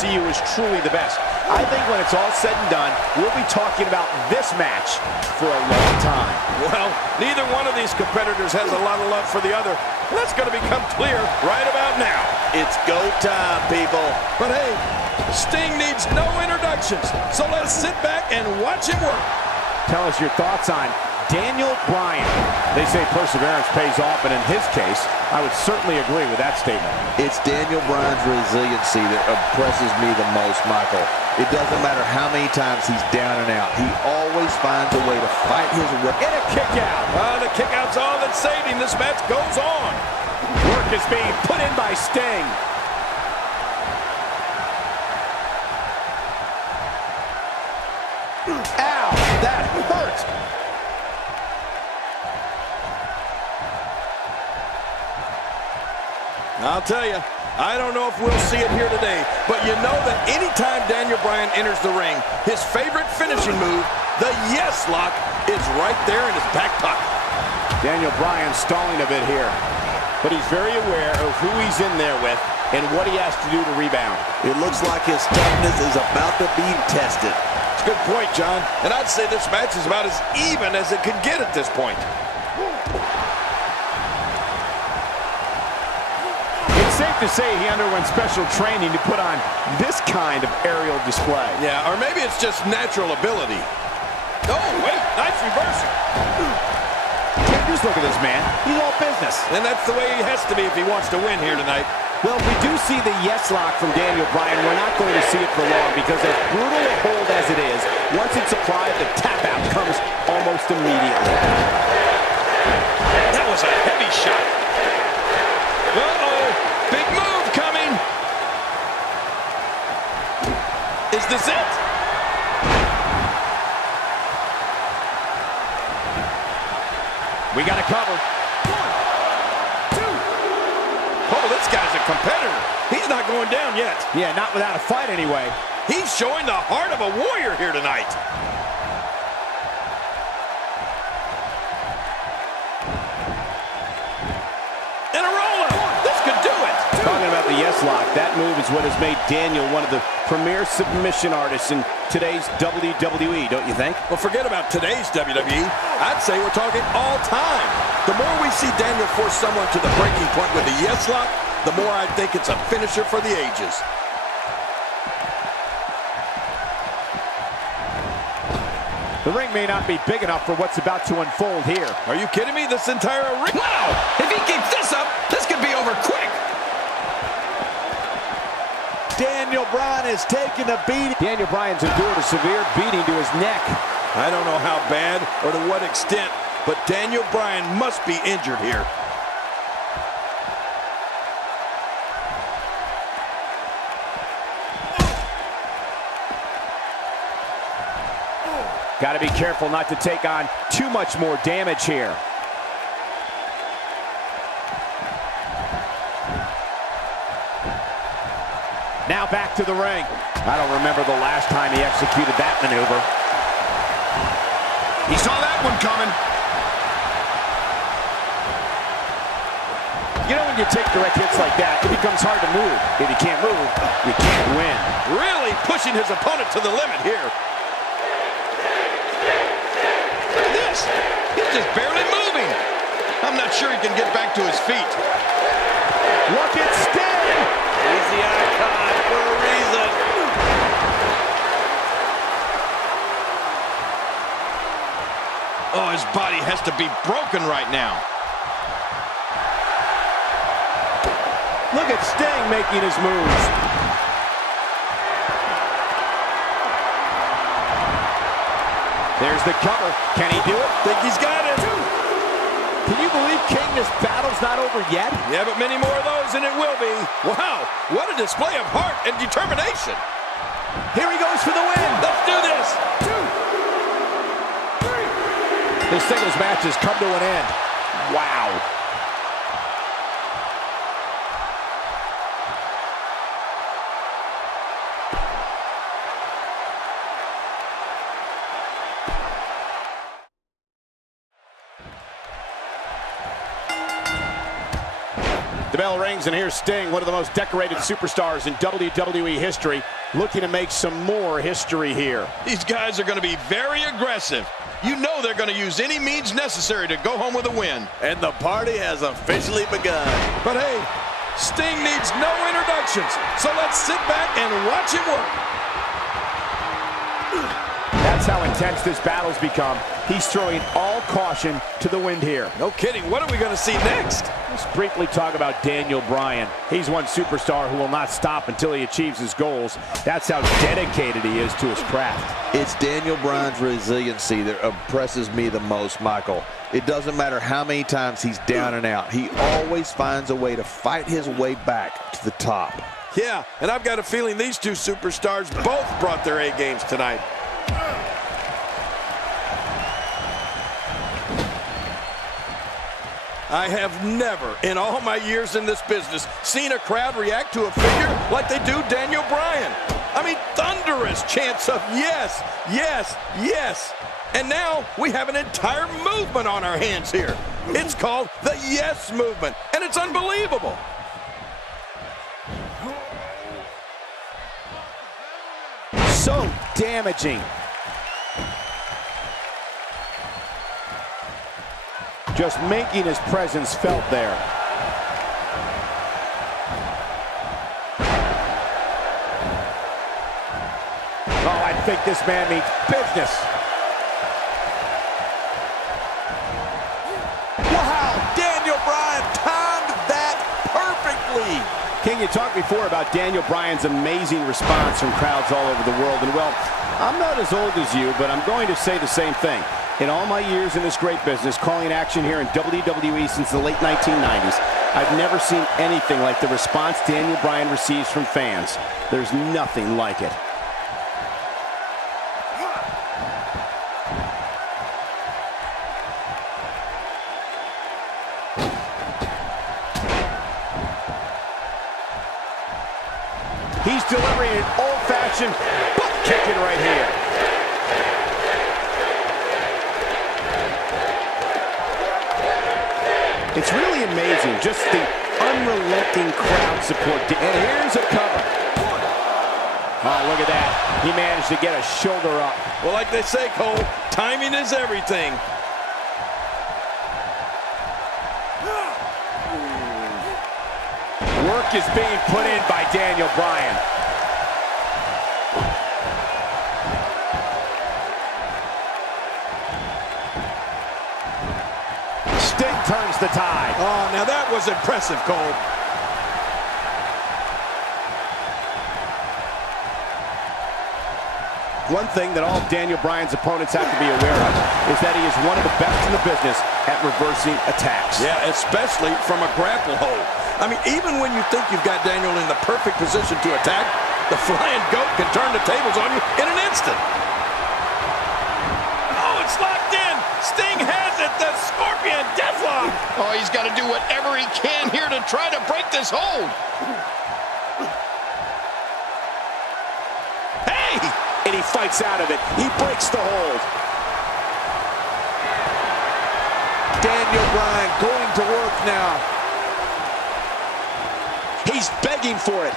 see who is truly the best. I think when it's all said and done, we'll be talking about this match for a long time. Well, neither one of these competitors has a lot of love for the other. That's going to become clear right about now. It's go time, people. But hey, Sting needs no introductions, so let's sit back and watch him work. Tell us your thoughts on Daniel Bryan. They say perseverance pays off, and in his case, I would certainly agree with that statement. It's Daniel Bryan's resiliency that impresses me the most, Michael. It doesn't matter how many times he's down and out. He always finds a way to fight his way. And a kick out. The kick out's all that's saving. This match goes on. Work is being put in by Sting. Ow, that hurt. I'll tell you, I don't know if we'll see it here today, but you know that anytime Daniel Bryan enters the ring, his favorite finishing move, the yes lock, is right there in his back pocket. Daniel Bryan stalling a bit here, but he's very aware of who he's in there with and what he has to do to rebound. It looks like his toughness is about to be tested. It's a good point, John, and I'd say this match is about as even as it could get at this point. Safe to say he underwent special training to put on this kind of aerial display. Yeah, or maybe it's just natural ability. Oh, wait, nice reversal. Just look at this man. He's all business. And that's the way he has to be if he wants to win here tonight. Well, if we do see the yes lock from Daniel Bryan, we're not going to see it for long because as brutal a hold as it is, once it's applied, the tap out comes almost immediately. That was a heavy shot. Uh-oh. Big move coming. Is this it? We got a cover. 1, 2. Oh, this guy's a competitor. He's not going down yet. Yeah, not without a fight anyway. He's showing the heart of a warrior here tonight. The yes lock, that move is what has made Daniel one of the premier submission artists in today's WWE, don't you think? Well, forget about today's WWE. I'd say we're talking all time. The more we see Daniel force someone to the breaking point with the yes lock, the more I think it's a finisher for the ages. The ring may not be big enough for what's about to unfold here. Are you kidding me? This entire ring. Wow! If he keeps this up, this could be over quick. Daniel Bryan is taking a beating. Daniel Bryan's endured a severe beating to his neck. I don't know how bad or to what extent, but Daniel Bryan must be injured here. Got to be careful not to take on too much more damage here. Now back to the ring. I don't remember the last time he executed that maneuver. He saw that one coming. You know when you take direct hits like that, it becomes hard to move. If you can't move, you can't win. Really pushing his opponent to the limit here. Look at this. He's just barely moving. I'm not sure he can get back to his feet. Look at Sting. He's the icon for a reason. Oh, his body has to be broken right now. Look at Sting making his moves. There's the cover. Can he do it? Think he's got it. Can you believe, King, this battle's not over yet? Yeah, but many more of those, and it will be. Wow, what a display of heart and determination. Here he goes for the win. Let's do this. 2, 3. This singles match has come to an end. Wow. The bell rings, and here's Sting, one of the most decorated superstars in WWE history, looking to make some more history here. These guys are going to be very aggressive. You know they're going to use any means necessary to go home with a win. And the party has officially begun. But hey, Sting needs no introductions, so let's sit back and watch him work. That's how intense this battle's become. He's throwing all caution to the wind here. No kidding. What are we going to see next? Let's briefly talk about Daniel Bryan. He's one superstar who will not stop until he achieves his goals. That's how dedicated he is to his craft. It's Daniel Bryan's resiliency that impresses me the most, Michael. It doesn't matter how many times he's down and out. He always finds a way to fight his way back to the top. Yeah, and I've got a feeling these two superstars both brought their A games tonight. I have never, in all my years in this business, seen a crowd react to a figure like they do Daniel Bryan. I mean, thunderous chants of yes, yes, yes. And now we have an entire movement on our hands here. It's called the Yes Movement, and it's unbelievable. So damaging. Just making his presence felt there. Oh, I think this man means business. Wow, Daniel Bryan timed that perfectly. King, you talked before about Daniel Bryan's amazing response from crowds all over the world. And well, I'm not as old as you, but I'm going to say the same thing. In all my years in this great business, calling action here in WWE since the late 1990s, I've never seen anything like the response Daniel Bryan receives from fans. There's nothing like it. He's delivering an old-fashioned butt kicking right here. It's really amazing, just the unrelenting crowd support. And here's a cover. Oh, look at that. He managed to get a shoulder up. Well, like they say, Cole, timing is everything. Work is being put in by Daniel Bryan. Sting turns the tide. Oh, now that was impressive, Cole. One thing that all Daniel Bryan's opponents have to be aware of is that he is one of the best in the business at reversing attacks. Yeah, especially from a grapple hold. I mean, even when you think you've got Daniel in the perfect position to attack, the flying goat can turn the tables on you in an instant. Oh, it's locked in. Sting has it. The Scorpion Deathlock. Oh, he's got to do whatever he can here to try to break this hold. Hey! And he fights out of it. He breaks the hold. Daniel Bryan going to work now. He's begging for it.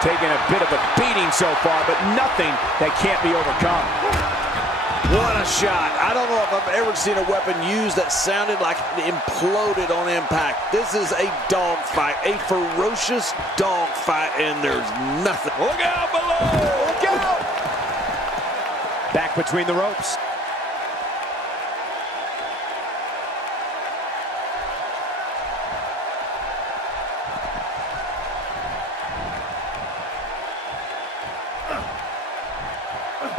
Taking a bit of a beating so far, but nothing that can't be overcome. What a shot. I don't know if I've ever seen a weapon used that sounded like it imploded on impact. This is a dog fight, a ferocious dog fight, and there's nothing. Look out below! Look out! Back between the ropes.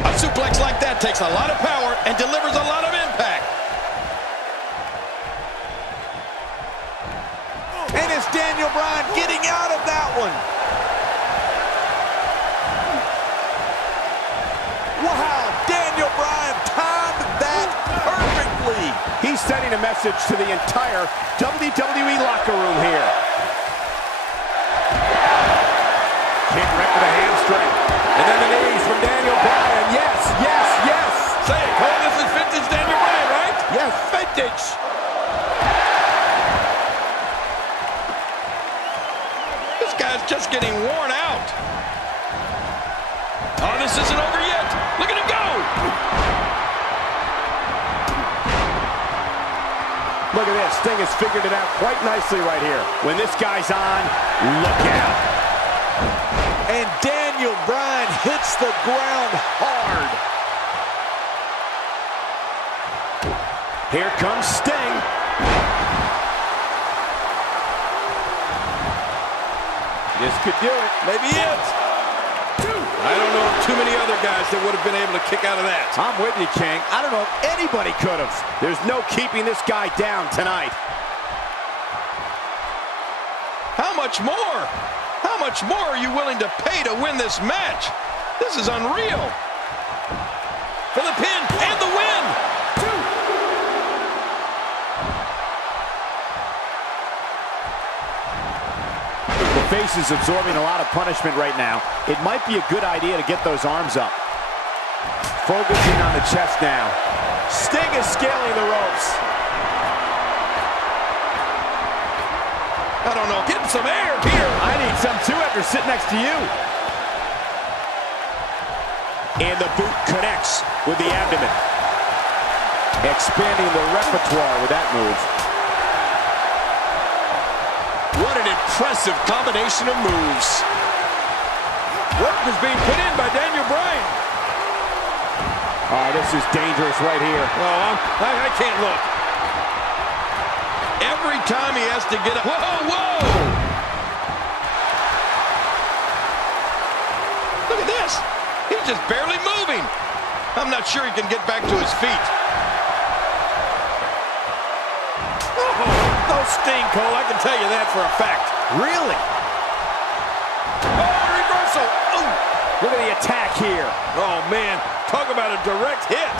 A suplex like that takes a lot of power and delivers a lot of impact. And it's Daniel Bryan getting out of that one. Wow, Daniel Bryan timed that perfectly. He's sending a message to the entire WWE locker room here. Kick right to the hamstring. And then the knees from Daniel Bryan. Yes, yes, yes. Say it, Cole. This is vintage Daniel Bryan, right? Yes, vintage. This guy's just getting worn out. Oh, this isn't over yet. Look at him go. Look at this. Sting has figured it out quite nicely right here. When this guy's on, look out. And Daniel Bryan hits the ground hard. Here comes Sting. This could do it. Maybe it. I don't know of too many other guys that would have been able to kick out of that. I'm with you, King. I don't know if anybody could have. There's no keeping this guy down tonight. How much more? How much more are you willing to pay to win this match? This is unreal. For the pin and the win. The face is absorbing a lot of punishment right now. It might be a good idea to get those arms up. Focusing on the chest now. Sting is scaling the ropes. I don't know. Get some air here. I need some too after sitting next to you. And the boot connects with the abdomen. Expanding the repertoire with that move. What an impressive combination of moves. Work is being put in by Daniel Bryan. Oh, this is dangerous right here. Oh, I can't look. Every time he has to get up. Whoa, whoa! Look at this. He's just barely moving. I'm not sure he can get back to his feet. No sting, Cole. I can tell you that for a fact. Really? Oh, reversal. Oh. Look at the attack here. Oh, man. Talk about a direct hit.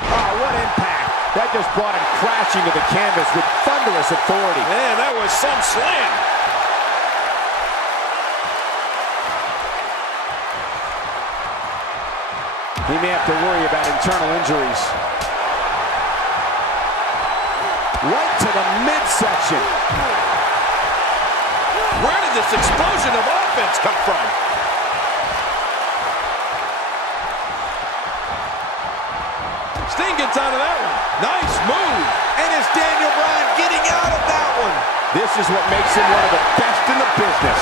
Oh, what impact. That just brought him crashing to the canvas with thunderous authority. Man, that was some slam. He may have to worry about internal injuries. Right to the midsection. Where did this explosion of offense come from? Sting gets out of that one. Nice move. And it's Daniel Bryan getting out of that one. This is what makes him one of the best in the business.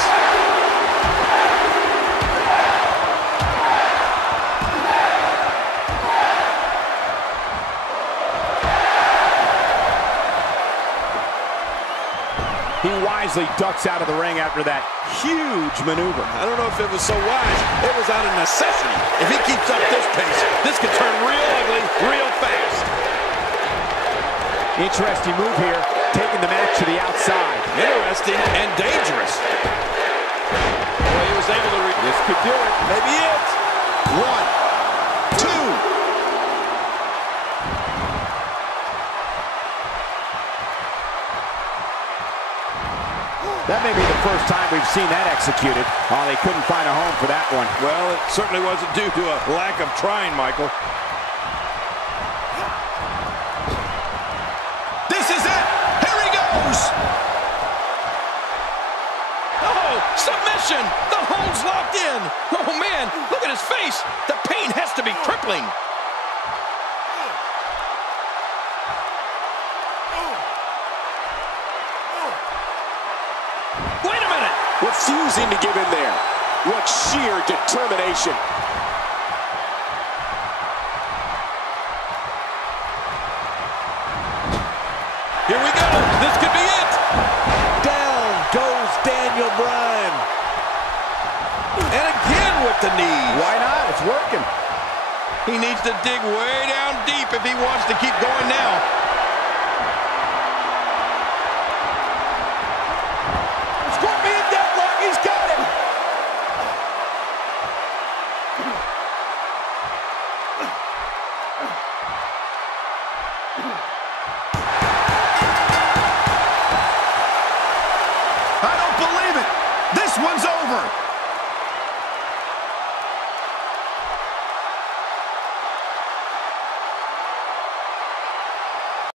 He wisely ducks out of the ring after that huge maneuver. I don't know if it was so wise. It was out of necessity. If he keeps up this pace, this could turn real ugly real fast. Interesting move here, taking the match to the outside. Interesting and dangerous. Well, he was able to... This could do it. Maybe it. 1, 2. That may be the first time we've seen that executed. Oh, they couldn't find a home for that one. Well, it certainly wasn't due to a lack of trying, Michael. This is it! Here he goes! Oh, submission! The hold's locked in! Oh, man, look at his face! The pain has to be crippling! Wait a minute! Refusing to give in there. What sheer determination. Here we go. This could be it. Down goes Daniel Bryan. And again with the knee. Why not? It's working. He needs to dig way down deep if he wants to keep going now. Scorpion deathlock. He's got him. I don't believe it. This one's over.